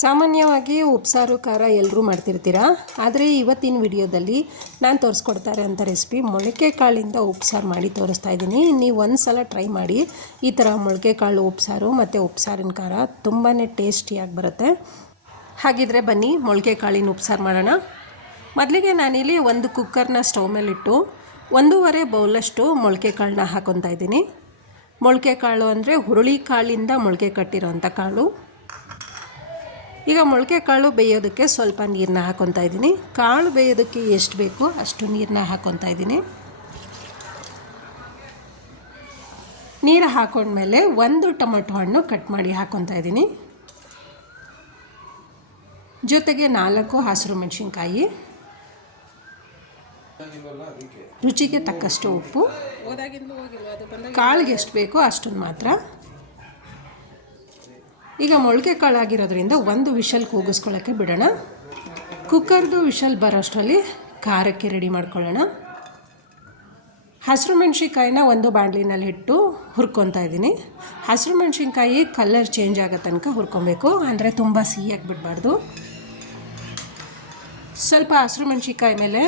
ಸಾಮಾನ್ಯವಾಗಿ ಉಪ್ಸಾರು ಖಾರ ಎಲ್ಲರೂ ಮಾಡ್ತಿರ್ತೀರ. ಆದರೆ ಇವತ್ತಿನ ವಿಡಿಯೋದಲ್ಲಿ ನಾನು ತೋರಿಸ್ಕೊಡ್ತಾ ಇರೋಂಥ ರೆಸಿಪಿ ಮೊಳಕೆ ಕಾಳಿಂದ ಉಪ್ಸಾರು ಮಾಡಿ ತೋರಿಸ್ತಾ ಇದ್ದೀನಿ. ನೀವು ಒಂದು ಸಲ ಟ್ರೈ ಮಾಡಿ. ಈ ಥರ ಮೊಳಕೆ ಕಾಳು ಉಪ್ಸಾರು ಮತ್ತು ಉಪ್ಸಾರಿನ ಖಾರ ತುಂಬಾ ಟೇಸ್ಟಿಯಾಗಿ ಬರುತ್ತೆ. ಹಾಗಿದ್ರೆ ಬನ್ನಿ ಮೊಳಕೆ ಕಾಳಿನ ಉಪ್ಸಾರು ಮಾಡೋಣ. ಮೊದಲಿಗೆ ನಾನಿಲ್ಲಿ ಒಂದು ಕುಕ್ಕರ್ನ ಸ್ಟವ್ ಮೇಲಿಟ್ಟು 1.5 ಬೌಲಷ್ಟು ಮೊಳಕೆ ಕಾಳನ್ನ ಹಾಕ್ಕೊತಾ ಇದ್ದೀನಿ. ಮೊಳಕೆ ಕಾಳು ಅಂದರೆ ಹುರುಳಿ ಕಾಳಿಂದ ಮೊಳಕೆ ಕಟ್ಟಿರೋಂಥ ಕಾಳು. ಈಗ ಮೊಳಕೆ ಕಾಳು ಬೇಯೋದಕ್ಕೆ ಸ್ವಲ್ಪ ನೀರನ್ನ ಹಾಕ್ಕೊತಾ ಇದ್ದೀನಿ. ಕಾಳು ಬೇಯೋದಕ್ಕೆ ಎಷ್ಟು ಬೇಕೋ ಅಷ್ಟು ನೀರನ್ನ ಹಾಕ್ಕೊತಾ ಇದ್ದೀನಿ. ನೀರು ಹಾಕೊಂಡ್ಮೇಲೆ 1 ಟೊಮೆಟೊ ಹಣ್ಣು ಕಟ್ ಮಾಡಿ ಹಾಕ್ಕೊತಾ ಇದ್ದೀನಿ. ಜೊತೆಗೆ 4 ಹಸಿರು ಮೆಣಸಿನ್ಕಾಯಿ, ರುಚಿಗೆ ತಕ್ಕಷ್ಟು ಉಪ್ಪು, ಕಾಳಿಗೆ ಎಷ್ಟು ಬೇಕೋ ಅಷ್ಟನ್ನು ಮಾತ್ರ. ಈಗ ಮೊಳಕೆ ಕಾಳಾಗಿರೋದ್ರಿಂದ 1 ವಿಷಲ್ ಕೂಗಿಸ್ಕೊಳ್ಳೋಕ್ಕೆ ಬಿಡೋಣ. ಕುಕ್ಕರ್ದು ವಿಷಲ್ ಬರೋಷ್ಟರಲ್ಲಿ ಖಾರಕ್ಕೆ ರೆಡಿ ಮಾಡ್ಕೊಳ್ಳೋಣ. ಹಸಿರು ಮೆಣಸಿನ್ಕಾಯಿನ ಒಂದು ಬಾಣಲಿನಲ್ಲಿ ಇಟ್ಟು ಹುರ್ಕೊತಾ ಇದ್ದೀನಿ. ಹಸಿರು ಮೆಣಸಿನ್ಕಾಯಿ ಕಲರ್ ಚೇಂಜ್ ಆಗೋ ತನಕ ಹುರ್ಕೊಬೇಕು, ಅಂದರೆ ತುಂಬ ಸಿಹಿಯಾಗಿ ಬಿಡಬಾರ್ದು. ಸ್ವಲ್ಪ ಹಸಿರು ಮೆಣಸಿನ್ಕಾಯಿ ಮೇಲೆ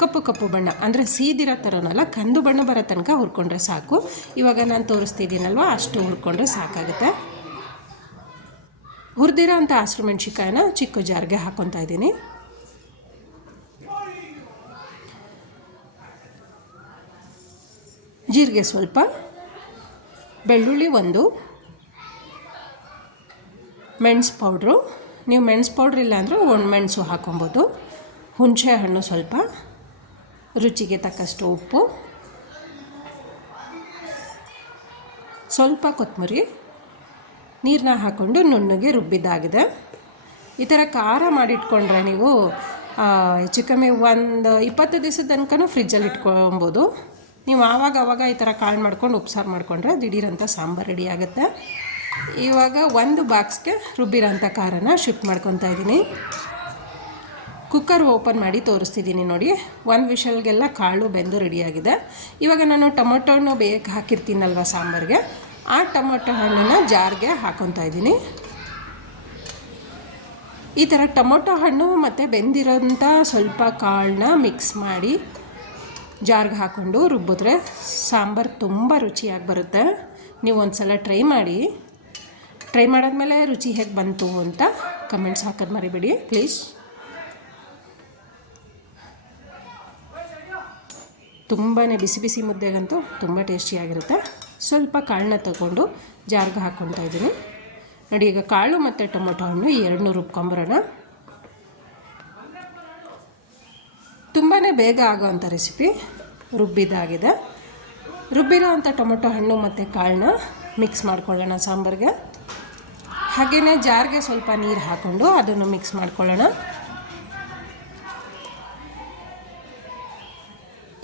ಕಪ್ಪು ಕಪ್ಪು ಬಣ್ಣ, ಅಂದರೆ ಸೀದಿರೋ ಥರನಲ್ಲ, ಕಂದು ಬಣ್ಣ ಬರೋ ತನಕ ಹುರ್ಕೊಂಡ್ರೆ ಸಾಕು. ಇವಾಗ ನಾನು ತೋರಿಸ್ತಿದ್ದೀನಲ್ವ ಅಷ್ಟು ಹುರ್ಕೊಂಡ್ರೆ ಸಾಕಾಗುತ್ತೆ. ಹುರಿದಿರೋ ಅಂಥ ಹಸಿರು ಮೆಣಸಿನ್ಕಾಯಿನ ಚಿಕ್ಕ ಜಾರ್ಗೆ ಹಾಕ್ಕೊತಾ ಇದ್ದೀನಿ. ಜೀರಿಗೆ ಸ್ವಲ್ಪ, ಬೆಳ್ಳುಳ್ಳಿ 1, ಮೆಣಸು ಪೌಡ್ರು, ನೀವು ಮೆಣಸು ಪೌಡ್ರ್ ಇಲ್ಲ ಅಂದರೆ ಒಣಮೆಣಸು ಹಾಕ್ಕೊಬೋದು, ಹುಣಸೆ ಹಣ್ಣು ಸ್ವಲ್ಪ, ರುಚಿಗೆ ತಕ್ಕಷ್ಟು ಉಪ್ಪು, ಸ್ವಲ್ಪ ಕೊತ್ತಂಬರಿ, ನೀರನ್ನ ಹಾಕ್ಕೊಂಡು ನುಣ್ಣಗೆ ರುಬ್ಬಿದ್ದಾಗಿದೆ. ಈ ಥರ ಖಾರ ಮಾಡಿಟ್ಕೊಂಡ್ರೆ ನೀವು ಹೆಚ್ಚು ಕಮ್ಮಿ ಒಂದು 20 ದಿವಸದ ತನಕ ಫ್ರಿಜ್ಜಲ್ಲಿ ಇಟ್ಕೊಬೋದು. ನೀವು ಆವಾಗ ಈ ಥರ ಕಾಳು ಮಾಡ್ಕೊಂಡು ಉಪ್ಸಾರು ಮಾಡಿಕೊಂಡ್ರೆ ದಿಢೀರಂಥ ಸಾಂಬಾರು ರೆಡಿ ಆಗುತ್ತೆ. ಇವಾಗ 1 ಬಾಕ್ಸ್ಗೆ ರುಬ್ಬಿರೋಂಥ ಖಾರನ ಶಿಫ್ಟ್ ಮಾಡ್ಕೊತಾ ಇದ್ದೀನಿ. ಕುಕ್ಕರ್ ಓಪನ್ ಮಾಡಿ ತೋರಿಸ್ತಿದ್ದೀನಿ ನೋಡಿ. 1 ವಿಷಲ್ಗೆಲ್ಲ ಕಾಳು ಬೆಂದು ರೆಡಿಯಾಗಿದೆ. ಇವಾಗ ನಾನು ಟೊಮೊಟೊ ಹಣ್ಣು ಬೇಯಕ್ಕೆ ಹಾಕಿರ್ತೀನಲ್ವ ಸಾಂಬಾರಿಗೆ, ಆ ಟೊಮೊಟೊ ಹಣ್ಣನ್ನು ಜಾರ್ಗೆ ಹಾಕ್ಕೊತಾ ಇದ್ದೀನಿ. ಈ ಥರ ಟೊಮೊಟೊ ಹಣ್ಣು ಮತ್ತು ಬೆಂದಿರೋಂಥ ಸ್ವಲ್ಪ ಕಾಳನ್ನ ಮಿಕ್ಸ್ ಮಾಡಿ ಜಾರ್ಗೆ ಹಾಕ್ಕೊಂಡು ರುಬ್ಬಿದ್ರೆ ಸಾಂಬಾರು ತುಂಬ ರುಚಿಯಾಗಿ ಬರುತ್ತೆ. ನೀವು ಒಂದು ಸಲ ಟ್ರೈ ಮಾಡಿ. ಟ್ರೈ ಮಾಡಾದ್ಮೇಲೆ ರುಚಿ ಹೇಗೆ ಬಂತು ಅಂತ ಕಮೆಂಟ್ಸ್ ಹಾಕೋದು ಮರಿಬೇಡಿ ಪ್ಲೀಸ್. ತುಂಬಾ ಬಿಸಿ ಬಿಸಿ ಮುದ್ದೆಗಂತೂ ತುಂಬ ಟೇಸ್ಟಿಯಾಗಿರುತ್ತೆ. ಸ್ವಲ್ಪ ಕಾಳನ್ನ ತಗೊಂಡು ಜಾರ್ಗೆ ಹಾಕ್ಕೊತಾ ಇದ್ದೀನಿ ನೋಡಿ. ಈಗ ಕಾಳು ಮತ್ತು ಟೊಮೊಟೊ ಹಣ್ಣು ಈ 2 ರುಬ್ಕೊಂಬರೋಣ. ತುಂಬಾ ಬೇಗ ಆಗೋವಂಥ ರೆಸಿಪಿ. ರುಬ್ಬಿದಾಗಿದೆ. ರುಬ್ಬಿರೋ ಅಂಥ ಟೊಮೊಟೊ ಹಣ್ಣು ಮತ್ತು ಕಾಳನ್ನ ಮಿಕ್ಸ್ ಮಾಡ್ಕೊಳ್ಳೋಣ ಸಾಂಬಾರಿಗೆ. ಹಾಗೆಯೇ ಜಾರ್ಗೆ ಸ್ವಲ್ಪ ನೀರು ಹಾಕ್ಕೊಂಡು ಅದನ್ನು ಮಿಕ್ಸ್ ಮಾಡ್ಕೊಳ್ಳೋಣ.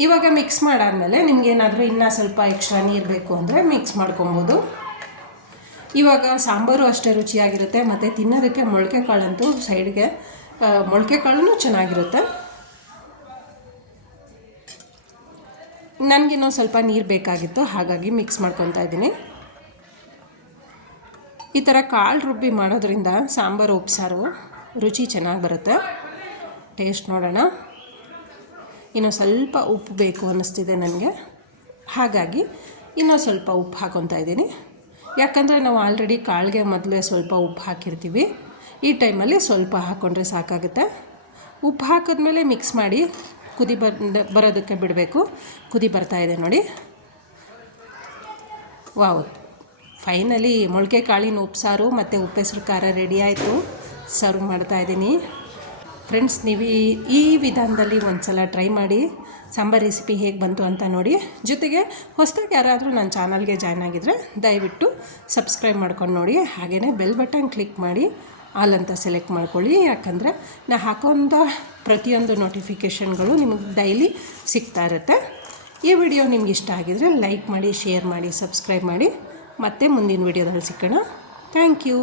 ಇವಾಗ ಮಿಕ್ಸ್ ಮಾಡಾದಮೇಲೆ ನಿಮಗೇನಾದರೂ ಇನ್ನೂ ಸ್ವಲ್ಪ ಎಕ್ಸ್ಟ್ರಾ ನೀರು ಬೇಕು ಅಂದರೆ ಮಿಕ್ಸ್ ಮಾಡ್ಕೊಬೋದು. ಇವಾಗ ಸಾಂಬಾರು ಅಷ್ಟೇ ರುಚಿಯಾಗಿರುತ್ತೆ ಮತ್ತು ತಿನ್ನೋದಕ್ಕೆ ಮೊಳಕೆ ಕಾಳಂತೂ ಸೈಡ್ಗೆ ಮೊಳಕೆ ಕಾಳು ಚೆನ್ನಾಗಿರುತ್ತೆ. ನನಗಿನ್ನೂ ಸ್ವಲ್ಪ ನೀರು ಬೇಕಾಗಿತ್ತು, ಹಾಗಾಗಿ ಮಿಕ್ಸ್ ಮಾಡ್ಕೊತಾ ಇದ್ದೀನಿ. ಈ ಥರ ಕಾಳು ರುಬ್ಬಿ ಮಾಡೋದ್ರಿಂದ ಸಾಂಬಾರು ಉಪ್ಸಾರು ರುಚಿ ಚೆನ್ನಾಗಿ ಬರುತ್ತೆ. ಟೇಸ್ಟ್ ನೋಡೋಣ. ಇನ್ನೂ ಸ್ವಲ್ಪ ಉಪ್ಪು ಬೇಕು ಅನ್ನಿಸ್ತಿದೆ ನನಗೆ, ಹಾಗಾಗಿ ಇನ್ನೂ ಸ್ವಲ್ಪ ಉಪ್ಪು ಹಾಕ್ಕೊತಾ ಇದ್ದೀನಿ. ಯಾಕಂದರೆ ನಾವು ಆಲ್ರೆಡಿ ಕಾಳಿಗೆ ಮೊದಲೇ ಸ್ವಲ್ಪ ಉಪ್ಪು ಹಾಕಿರ್ತೀವಿ. ಈ ಟೈಮಲ್ಲಿ ಸ್ವಲ್ಪ ಹಾಕ್ಕೊಂಡ್ರೆ ಸಾಕಾಗುತ್ತೆ. ಉಪ್ಪು ಹಾಕಿದ್ಮೇಲೆ ಮಿಕ್ಸ್ ಮಾಡಿ ಕುದಿ ಬರೋದಕ್ಕೆ ಬಿಡಬೇಕು. ಕುದಿ ಬರ್ತಾಯಿದೆ ನೋಡಿ. ವಾವ್, ಫೈನಲಿ ಮೊಳಕೆ ಕಾಳಿನ ಉಪ್ಸಾರು ಮತ್ತು ಉಪ್ಪೆಸರು ಖಾರ ರೆಡಿ ಆಯಿತು. ಸರ್ವ್ ಮಾಡ್ತಾಯಿದ್ದೀನಿ. ಫ್ರೆಂಡ್ಸ್, ನೀವು ಈ ವಿಧಾನದಲ್ಲಿ ಒಂದು ಸಲ ಟ್ರೈ ಮಾಡಿ ಸಾಂಬಾರು ರೆಸಿಪಿ ಹೇಗೆ ಬಂತು ಅಂತ ನೋಡಿ. ಜೊತೆಗೆ ಹೊಸದಾಗಿ ಯಾರಾದರೂ ನನ್ನ ಚಾನಲ್ಗೆ ಜಾಯ್ನ್ ಆಗಿದ್ದರೆ ದಯವಿಟ್ಟು ಸಬ್ಸ್ಕ್ರೈಬ್ ಮಾಡ್ಕೊಂಡು ನೋಡಿ. ಹಾಗೆಯೇ ಬೆಲ್ ಬಟನ್ ಕ್ಲಿಕ್ ಮಾಡಿ ಆಲ್ ಅಂತ ಸೆಲೆಕ್ಟ್ ಮಾಡ್ಕೊಳ್ಳಿ. ಯಾಕಂದರೆ ನಾನು ಹಾಕೋಂಥ ಪ್ರತಿಯೊಂದು ನೋಟಿಫಿಕೇಷನ್ಗಳು ನಿಮಗೆ ಡೈಲಿ ಸಿಗ್ತಾ ಇರುತ್ತೆ. ಈ ವಿಡಿಯೋ ನಿಮ್ಗೆ ಇಷ್ಟ ಆಗಿದರೆ ಲೈಕ್ ಮಾಡಿ, ಶೇರ್ ಮಾಡಿ, ಸಬ್ಸ್ಕ್ರೈಬ್ ಮಾಡಿ. ಮತ್ತೆ ಮುಂದಿನ ವಿಡಿಯೋದಲ್ಲಿ ಸಿಗೋಣ. Thank you.